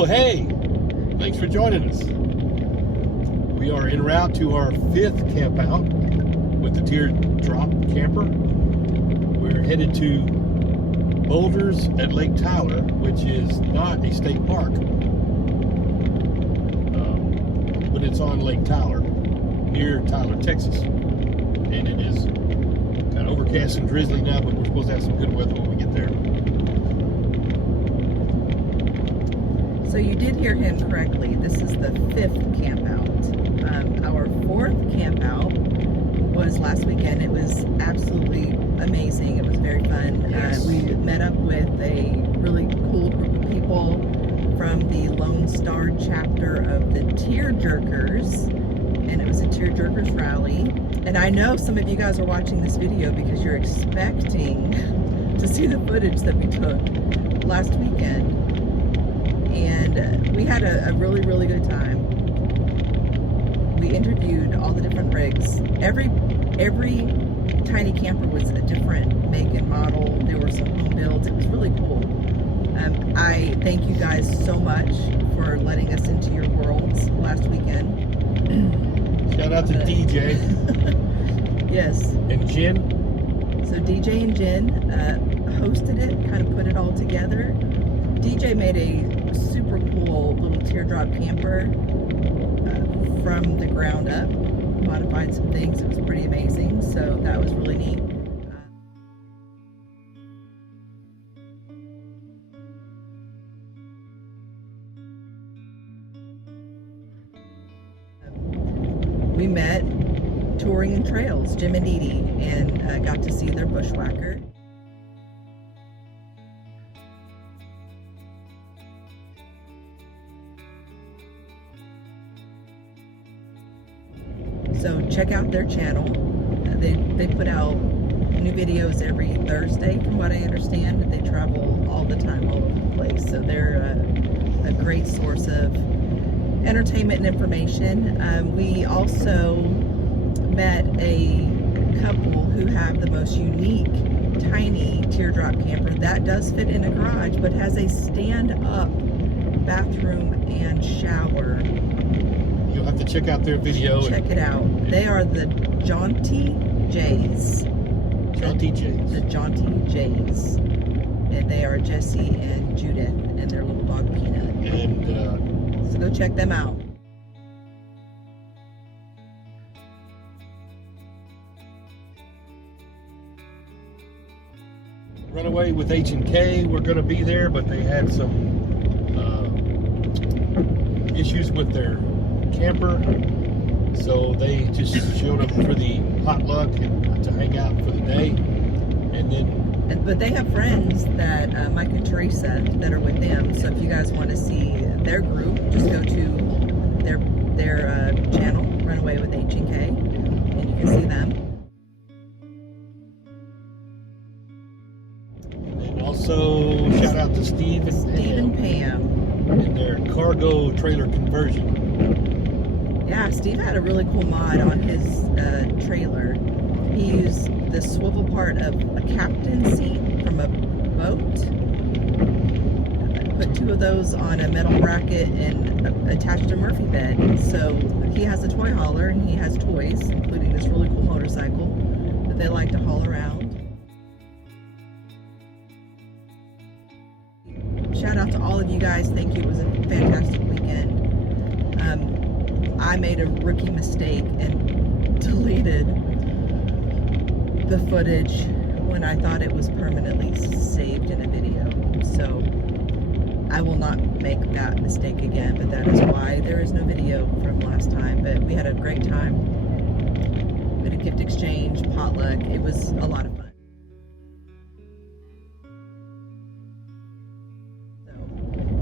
Oh, hey! Thanks for joining us. We are en route to our 5th camp out with the Teardrop camper. We're headed to Boulders at Lake Tyler, which is not a state park, but it's on Lake Tyler, near Tyler, Texas. And it is kind of overcast and drizzly now, but we're supposed to have some good weather when we get there. So you did hear him correctly. This is the 5th camp out. Our 4th camp out was last weekend. It was absolutely amazing. It was very fun. Yes. We met up with a really cool group of people from the Lone Star chapter of the TearJerkers, and it was a TearJerkers rally. And I know some of you guys are watching this video because you're expecting to see the footage that we took last weekend. And we had a really, really good time. We interviewed all the different rigs. Every tiny camper was a different make and model. There were some home builds. It was really cool. I thank you guys so much for letting us into your worlds last weekend. Shout out to DJ. Yes. And Jen. So DJ and Jen hosted it, kind of put it all together. DJ made a super cool little teardrop camper from the ground up, modified some things. It was pretty amazing, so that was really neat. We met touring and trails, Jim and Edie, and got to see their bushwhacker. So check out their channel. They put out new videos every Thursday, from what I understand. They travel all the time, all over the place. So they're a great source of entertainment and information. We also met a couple who have the most unique tiny teardrop camper that does fit in a garage, but has a stand-up bathroom and shower. You'll have to check out their video. Check it out. They are the Jaunty Jays. Jaunty Jays. The Jaunty Jays. And they are Jesse and Judith and their little dog Peanut. And so go check them out. Runaway with H&K, we're going to be there, but they had some issues with their camper, so they just showed up for the potluck and to hang out for the day. And then but they have friends that Mike and Teresa that are with them, so if you guys want to see their group, just go to their channel, Runaway with H&K, and you can see them. And also shout out to Steve and Pam and their cargo trailer conversion. Yeah, Steve had a really cool mod on his trailer. He used the swivel part of a captain seat from a boat, put 2 of those on a metal bracket and attached a Murphy bed. So he has a toy hauler and he has toys, including this really cool motorcycle that they like to haul around. Shout out to all of you guys. Thank you. It was a fantastic weekend. I made a rookie mistake and deleted the footage when I thought it was permanently saved in a video. So I will not make that mistake again, but that is why there is no video from last time. But we had a great time. We had a gift exchange, potluck. It was a lot of fun.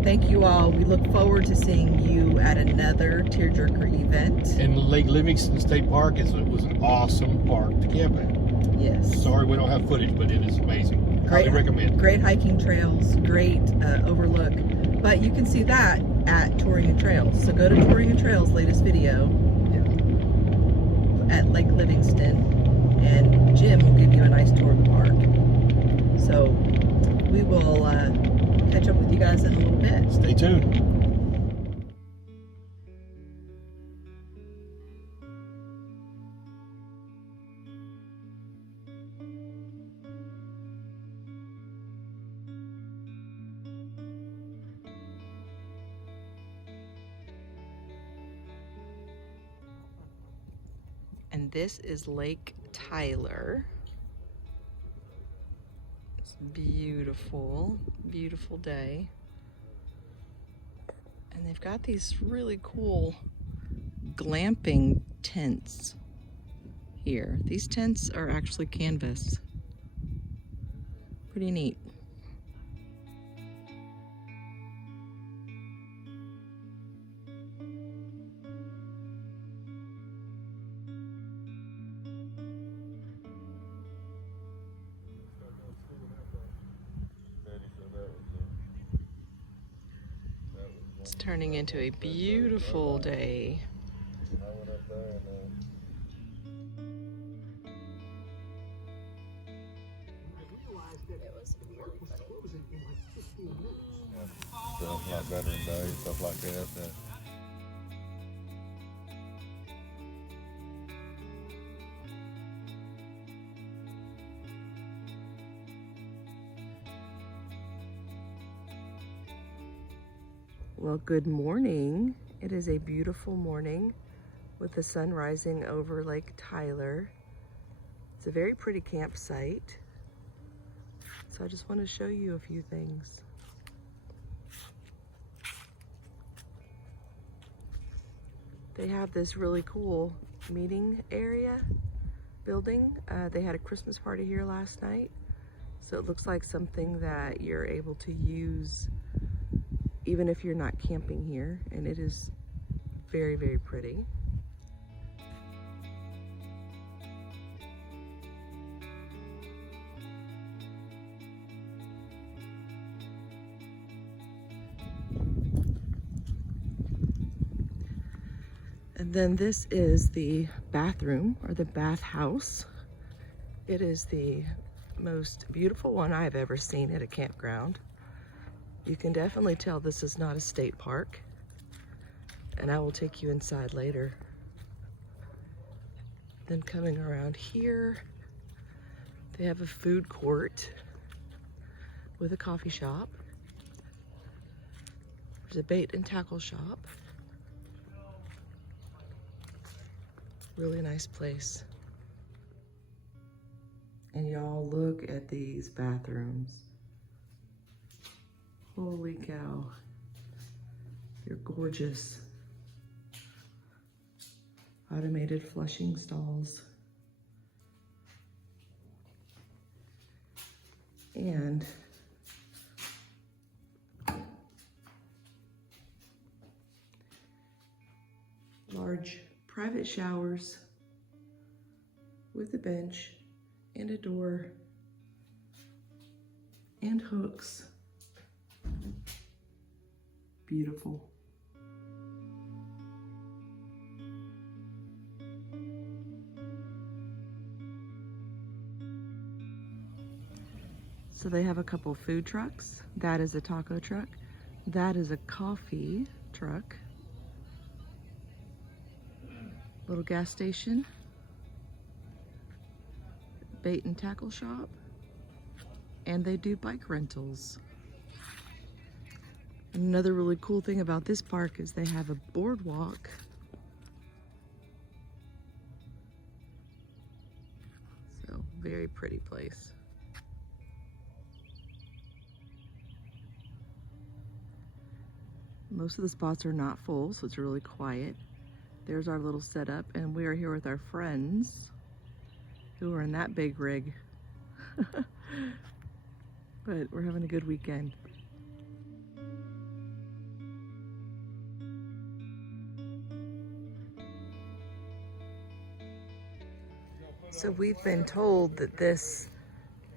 Thank you all. We look forward to seeing you at another TearJerker event. And Lake Livingston State Park was an awesome park to camp at. Yes. Sorry we don't have footage, but it is amazing. Highly recommend. Great hiking trails, great overlook. But you can see that at Touring and Trails. So go to Touring and Trails' latest video at Lake Livingston, and Jim will give you a nice tour of the park. So we will catch up with you guys in a little bit. Stay tuned. And this is Lake Tyler. It's beautiful, beautiful day. And they've got these really cool glamping tents here. These tents are actually canvas. Pretty neat. It's turning into a beautiful day. Stuff like Veteran Day, stuff like that. Well, good morning. It is a beautiful morning with the sun rising over Lake Tyler. It's a very pretty campsite. So I just want to show you a few things. They have this really cool meeting area building. They had a Christmas party here last night. So it looks like something that you're able to use even if you're not camping here. And it is very, very pretty. And then this is the bathroom, or the bathhouse. It is the most beautiful one I've ever seen at a campground. You can definitely tell this is not a state park. And I will take you inside later. Then coming around here, they have a food court with a coffee shop. There's a bait and tackle shop. Really nice place. And y'all look at these bathrooms. Holy cow. They're gorgeous. Automated flushing stalls. And large private showers with a bench and a door and hooks. Beautiful. So they have a couple food trucks. That is a taco truck. That is a coffee truck. Little gas station, bait and tackle shop, and they do bike rentals. Another really cool thing about this park is they have a boardwalk. So, very pretty place. Most of the spots are not full, so it's really quiet. There's our little setup, and we are here with our friends who are in that big rig. But we're having a good weekend. So we've been told that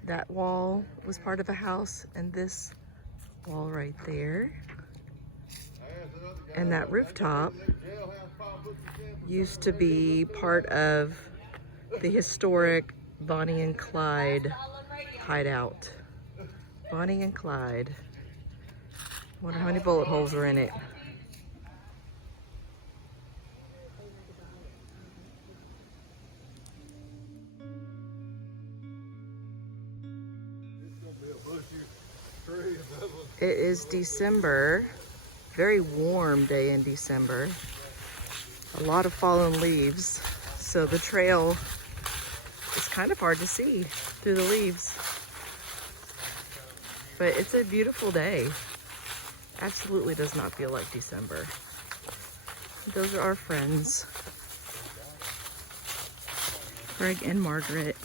that wall was part of a house, and this wall right there, and that rooftop used to be part of the historic Bonnie and Clyde hideout. Bonnie and Clyde. Wonder how many bullet holes are in it. It is December. Very warm day in December. A lot of fallen leaves. so the trail is kind of hard to see through the leaves. But it's a beautiful day. Absolutely does not feel like December. Those are our friends, Greg and Margaret.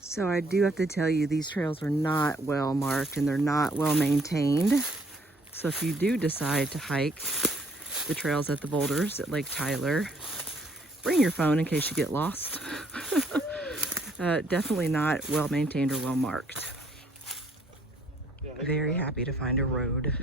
So I do have to tell you, these trails are not well marked and they're not well maintained. So if you do decide to hike the trails at the Boulders at Lake Tyler, bring your phone in case you get lost. Definitely not well maintained or well marked. Very happy to find a road.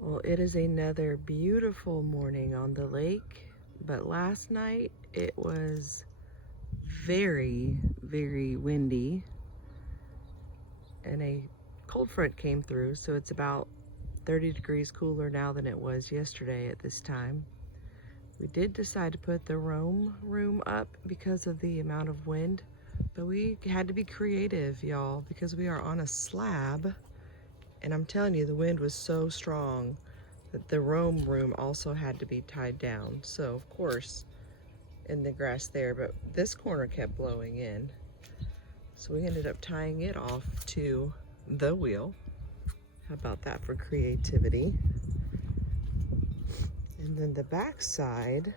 Well, it is another beautiful morning on the lake, but last night it was very, very windy and a cold front came through, so it's about 30 degrees cooler now than it was yesterday at this time. We did decide to put the room up because of the amount of wind, but we had to be creative, y'all, because we are on a slab. And I'm telling you, the wind was so strong that the room also had to be tied down. So of course, in the grass there, but this corner kept blowing in. So we ended up tying it off to the wheel. How about that for creativity? And then the back side,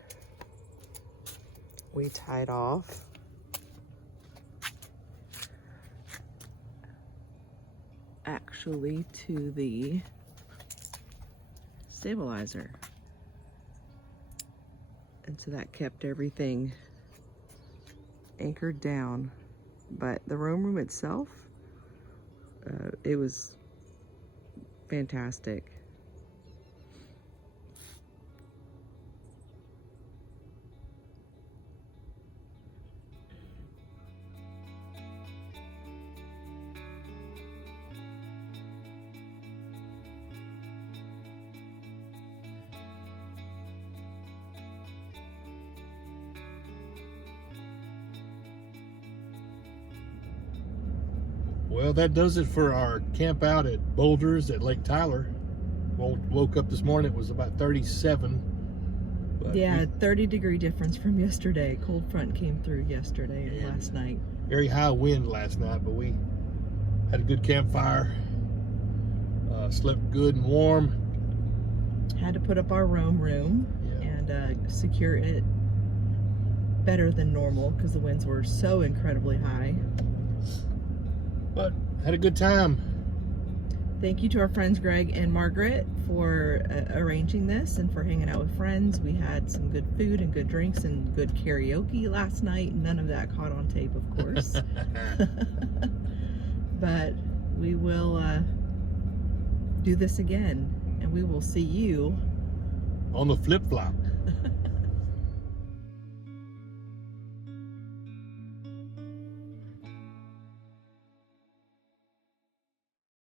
we tied off actually to the stabilizer, and so that kept everything anchored down. But the room itself, it was fantastic. Well, that does it for our camp out at Boulders at Lake Tyler. Woke up this morning, it was about 37. But yeah, 30-degree difference from yesterday. Cold front came through yesterday and last night. Very high wind last night, but we had a good campfire. Slept good and warm. Had to put up our room and secure it better than normal because the winds were so incredibly high. But had a good time. Thank you to our friends Greg and Margaret for arranging this and for hanging out with friends. We had some good food and good drinks and good karaoke last night. None of that caught on tape, of course. But we will do this again, and we will see you on the flip-flop.